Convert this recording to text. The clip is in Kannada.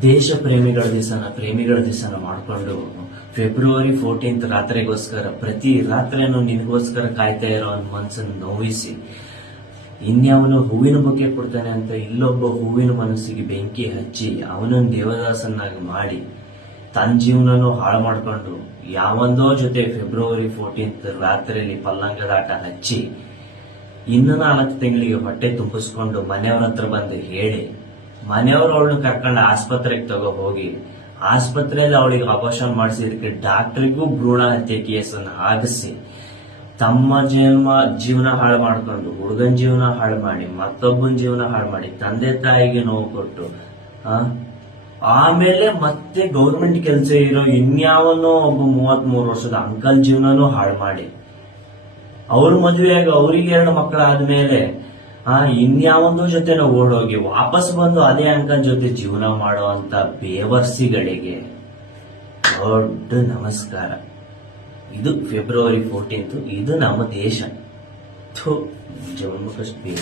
ದೇಶ ಪ್ರೇಮಿಗಳ ದಿವಸನ ಮಾಡ್ಕೊಂಡು ಫೆಬ್ರವರಿ 14 ರಾತ್ರಿಗೋಸ್ಕರ ಪ್ರತಿ ರಾತ್ರಿಯನ್ನು ನಿನಗೋಸ್ಕರ ಕಾಯ್ತಾ ಇರೋ ಅವನ ಮನಸ್ಸನ್ನು ನೋವಿಸಿ ಇನ್ಯಾವನು ಹೂವಿನ ಬೊಕ್ಕೆ ಕೊಡ್ತಾನೆ ಅಂತ ಇಲ್ಲೊಬ್ಬ ಹೂವಿನ ಮನಸ್ಸಿಗೆ ಬೆಂಕಿ ಹಚ್ಚಿ ಅವನನ್ನು ದೇವದಾಸನ್ನಾಗಿ ಮಾಡಿ ತನ್ನ ಜೀವನನೂ ಹಾಳು ಮಾಡ್ಕೊಂಡು ಯಾವಂದೋ ಜೊತೆ ಫೆಬ್ರವರಿ 14 ರಾತ್ರಿಯಲ್ಲಿ ಪಲ್ಲಂಗದಾಟ ಹಚ್ಚಿ ಇನ್ನು 4 ತಿಂಗಳಿಗೆ ಹೊಟ್ಟೆ ತುಂಬಿಸ್ಕೊಂಡು ಮನೆಯವ್ರ ಹತ್ರ ಬಂದು ಹೇಳಿ ಮನೆಯವರು ಅವಳನ್ನ ಕರ್ಕೊಂಡು ಆಸ್ಪತ್ರೆಗೆ ತಗೋ ಹೋಗಿ ಆಸ್ಪತ್ರೆಯಲ್ಲಿ ಅವಳಿಗೆ ಅಬಾರ್ಷನ್ ಮಾಡಿಸಿದಕ್ಕೆ ಡಾಕ್ಟರಿಗೂ ಭ್ರೂಣ ಹತ್ಯೆ ಕೇಸನ್ನು ಹಾಕಿಸಿ ತಮ್ಮ ಜೀವನ ಹಾಳು ಮಾಡ್ಕೊಂಡು ಹುಡುಗನ ಜೀವನ ಹಾಳು ಮಾಡಿ ಮತ್ತೊಬ್ಬನ ಜೀವನ ಹಾಳು ಮಾಡಿ ತಂದೆ ತಾಯಿಗೆ ನೋವು ಕೊಟ್ಟು ಆಮೇಲೆ ಮತ್ತೆ ಗೌರ್ಮೆಂಟ್ ಕೆಲಸ ಇರೋ ಇನ್ಯಾವನೋ ಒಬ್ಬ 33 ವರ್ಷದ ಅಂಕಲ್ ಜೀವನನೂ ಹಾಳು ಮಾಡಿ ಅವ್ರ ಮದುವೆಯಾಗಿ ಅವ್ರಿಗೆ 2 ಮಕ್ಕಳಾದ್ಮೇಲೆ ಇನ್ಯಾವೊಂದು ಜೊತೆ ಓಡೋಗಿ ವಾಪಸ್ ಬಂದು ಅದೇ ಅಂಕಲ್ ಜೊತೆ ಜೀವನ ಮಾಡುವಂತ ಬೇವರ್ಸಿಗಳಿಗೆ ದೊಡ್ಡ ನಮಸ್ಕಾರ. ಇದು ಫೆಬ್ರವರಿ 14, ಇದು ನಮ್ಮ ದೇಶ. ಜಮ್ಮು ಕಾಶ್ಮೀರ